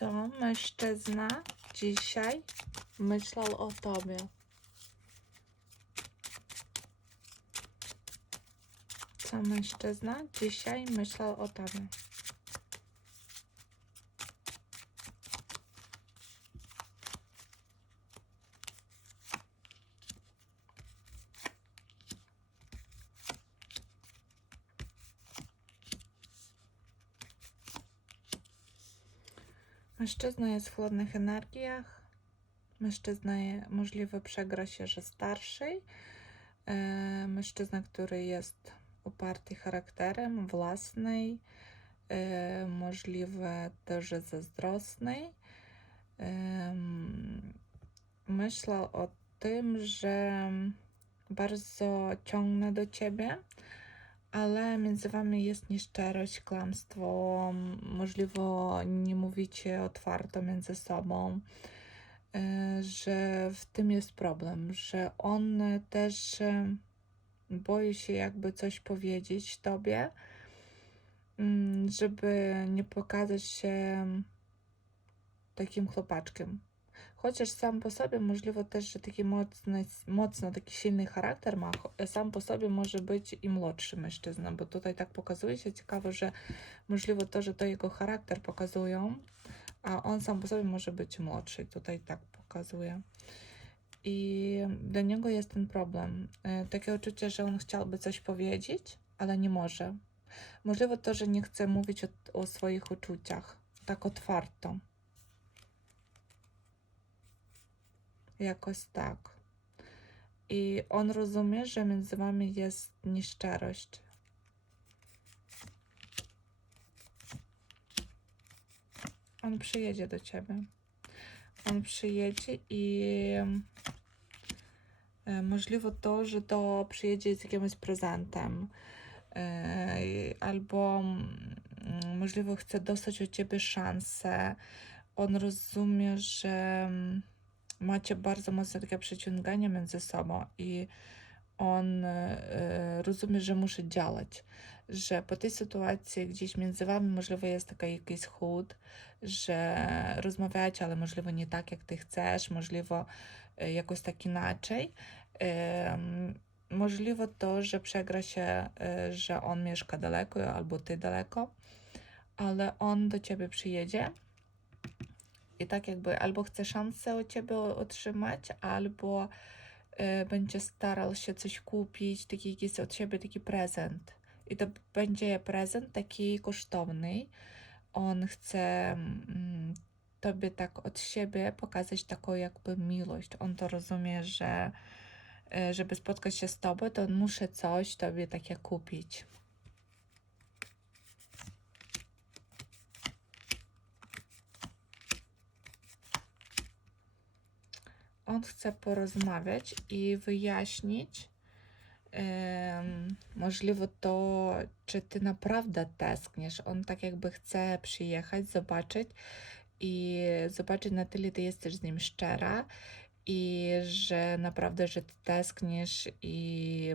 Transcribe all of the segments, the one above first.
Co mężczyzna dzisiaj myślał o tobie? Co mężczyzna dzisiaj myślał o tobie? Mężczyzna jest w chłodnych energiach. Mężczyzna je, możliwe przegra się, że starszy. E, mężczyzna, który jest uparty charakterem, własny. E, możliwe też zazdrosny. Myślał o tym, że bardzo ciągnę do ciebie, ale między wami jest nieszczerość, kłamstwo, możliwe nie mówicie otwarto między sobą, e, że w tym jest problem, że on też e, boi się jakby coś powiedzieć tobie, mm, żeby nie pokazać się takim chłopaczkiem. Chociaż sam po sobie możliwe też, że taki mocny, mocno taki silny charakter ma, sam po sobie może być i młodszy mężczyzna, bo tutaj tak pokazuje się ciekawe, że możliwe to, że to jego charakter pokazują, a on sam po sobie może być młodszy. Tutaj tak pokazuje. I dla niego jest ten problem. E, Takie uczucie, że on chciałby coś powiedzieć, ale nie może. Możliwe to, że nie chce mówić o, o swoich uczuciach tak otwarto. Jakoś tak. I on rozumie, że między wami jest nieszczerość. On przyjedzie do ciebie. On przyjedzie i e, możliwe to, że to przyjedzie z jakimś prezentem. E, Albo mm, możliwe chce dostać od ciebie szansę. On rozumie, że mm, macie bardzo mocne takie przyciąganie między sobą i on e, rozumie, że musi działać, że po tej sytuacji gdzieś między wami możliwe jest taki jakiś chód, że rozmawiacie, ale możliwe nie tak, jak ty chcesz, możliwe e, jakoś tak inaczej. Em, Możliwe to, że przegra się, e, że on mieszka daleko albo ty daleko, ale on do ciebie przyjedzie i tak jakby albo chce szansę od ciebie otrzymać, albo e, będzie starał się coś kupić, taki jakiś od ciebie taki prezent. I to będzie prezent taki kosztowny. On chce mm, tobie tak od siebie pokazać taką jakby miłość. On to rozumie, że e, żeby spotkać się z tobą, to on muszę coś tobie takie kupić. On chce porozmawiać i wyjaśnić em, możliwe to, czy ty naprawdę tęskniesz. On tak jakby chce przyjechać, zobaczyć i zobaczyć na tyle ty jesteś z nim szczera i że naprawdę, że ty tęsknisz i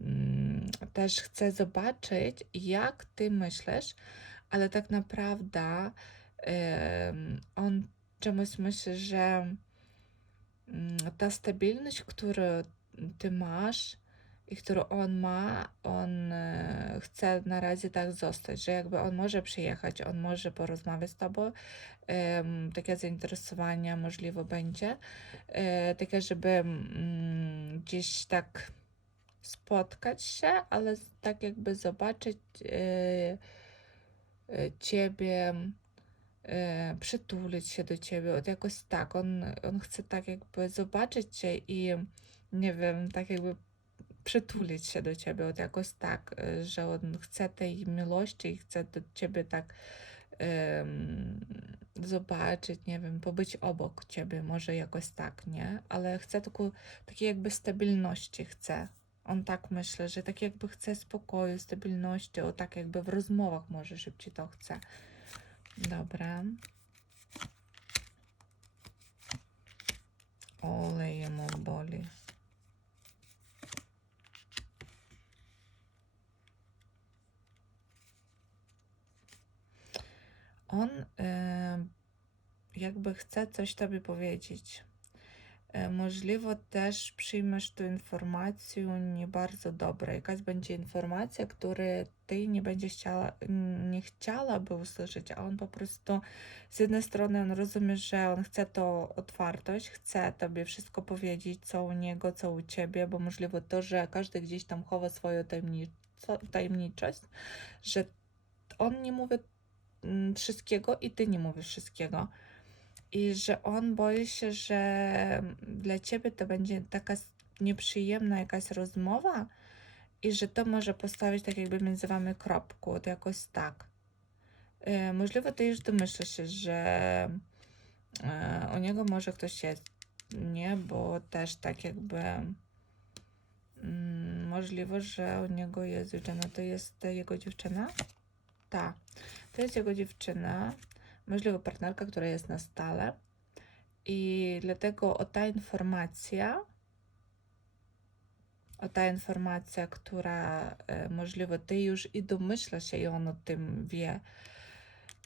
mm, też chce zobaczyć, jak ty myślisz, ale tak naprawdę em, on czemuś myśli, że ta stabilność, którą ty masz i którą on ma, on e, chce na razie tak zostać, że jakby on może przyjechać, on może porozmawiać z tobą, takie zainteresowania możliwe będzie, e, takie, żeby mm, gdzieś tak spotkać się, ale tak jakby zobaczyć e, ciebie, przytulić się do ciebie, od jakoś tak. On, on chce tak jakby zobaczyć cię i nie wiem, tak jakby przytulić się do ciebie, od jakoś tak, e, że on chce tej miłości i chce do ciebie tak zobaczyć, nie wiem, pobyć obok ciebie, może jakoś tak, nie? Ale chce taką, takiej jakby stabilności, chce. On tak myślę, że tak jakby chce spokoju, stabilności, o tak jakby w rozmowach może szybciej to chce. Dobra. Ole jemu boli. On e, jakby chce coś tobie powiedzieć. E, Możliwe też przyjmiesz tę informację nie bardzo dobre. Jakaś będzie informacja, której ty nie będziesz chciała, nie chciałaby usłyszeć, a on po prostu z jednej strony on rozumie, że on chce to otwartość, chce tobie wszystko powiedzieć, co u niego, co u ciebie, bo możliwe to, że każdy gdzieś tam chowa swoją tajemniczość, że on nie mówi mm, wszystkiego i ty nie mówisz wszystkiego. I że on boi się, że dla ciebie to będzie taka nieprzyjemna jakaś rozmowa i że to może postawić tak jakby między wami kropkę, od jakoś tak. E, Możliwe ty już domyślasz się, że e, u niego może ktoś jest, nie? Bo też tak jakby mm, możliwe, że u niego jest dziewczyna. To jest jego dziewczyna? Tak. To jest jego dziewczyna, możliwe partnerka, która jest na stale. I dlatego o ta informacja, o ta informacja, która e, możliwe ty już i domyślasz się i on o tym wie.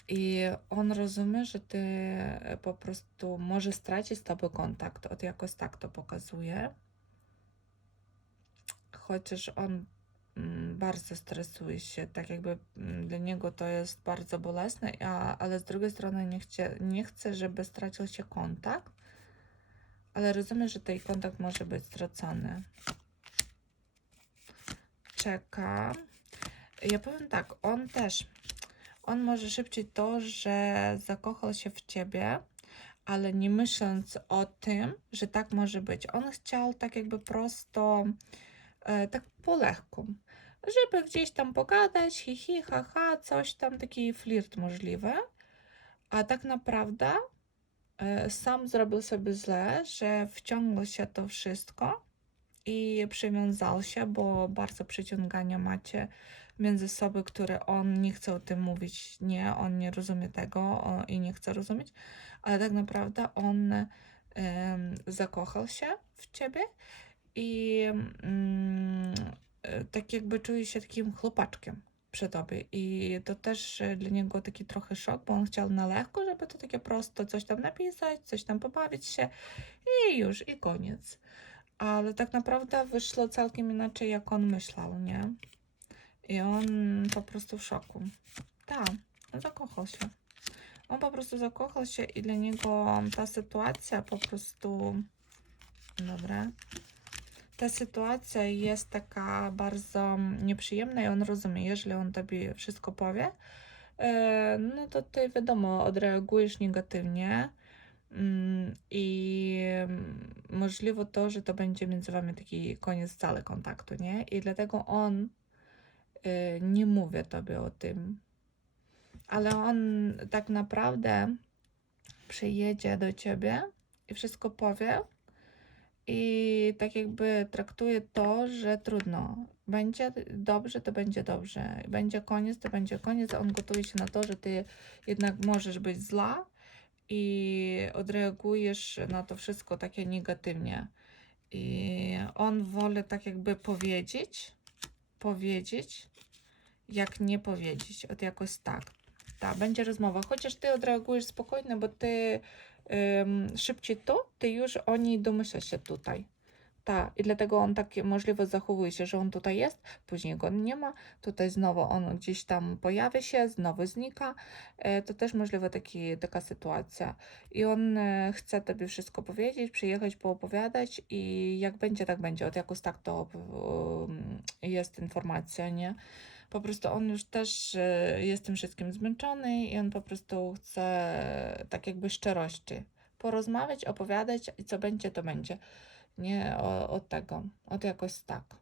I on rozumie, że ty e, po prostu może stracić z tobą kontakt. Od jakoś tak to pokazuje. Chociaż on bardzo stresuje się, tak jakby mm, dla niego to jest bardzo bolesne, a, ale z drugiej strony nie chce, nie chce, żeby stracił się kontakt, ale rozumie, że ten kontakt może być stracony. Czeka. Ja powiem tak, on też, on może szybciej to, że zakochał się w ciebie, ale nie myśląc o tym, że tak może być. On chciał tak jakby prosto, tak po lekku, żeby gdzieś tam pogadać, hi, hi, ha, ha, coś tam, taki flirt możliwy. A tak naprawdę e, sam zrobił sobie źle, że wciągnął się to wszystko i przywiązał się, bo bardzo przyciągania macie między sobą, które on nie chce o tym mówić. Nie, on nie rozumie tego i nie chce rozumieć, ale tak naprawdę on zakochał się w ciebie i mm, tak jakby czuje się takim chłopaczkiem przy tobie. I to też dla niego taki trochę szok, bo on chciał na lekko, żeby to takie prosto coś tam napisać, coś tam pobawić się i już, i koniec. Ale tak naprawdę wyszło całkiem inaczej, jak on myślał, nie? I on po prostu w szoku. Tak, on zakochał się. On po prostu zakochał się i dla niego ta sytuacja po prostu. Dobra. Ta sytuacja jest taka bardzo nieprzyjemna i on rozumie, jeżeli on tobie wszystko powie, e, no to ty wiadomo, odreagujesz negatywnie. Mm, I mm, możliwe to, że to będzie między wami taki koniec cały kontaktu, nie? I dlatego on y, nie mówi tobie o tym. Ale on tak naprawdę przyjedzie do ciebie i wszystko powie. I tak jakby traktuje to, że trudno. Będzie dobrze, to będzie dobrze. Będzie koniec, to będzie koniec. On gotuje się na to, że ty jednak możesz być zła i odreagujesz na to wszystko takie negatywnie. I on woli tak jakby powiedzieć, powiedzieć, jak nie powiedzieć, od jakoś tak. Tak, będzie rozmowa, chociaż ty odreagujesz spokojnie, bo ty szybciej to, ty już o niej domyślasz się tutaj. Tak, i dlatego on tak możliwe zachowuje się, że on tutaj jest, później go nie ma, tutaj znowu on gdzieś tam pojawia się, znowu znika. E, To też możliwe taki, taka sytuacja. I on e, chce tobie wszystko powiedzieć, przyjechać, poopowiadać i jak będzie, tak będzie. Od jakoś tak to jest informacja, nie? Po prostu on już też e, jest tym wszystkim zmęczony i on po prostu chce tak jakby szczerości. Porozmawiać, opowiadać i co będzie, to będzie. Nie od tego, od jakoś tak.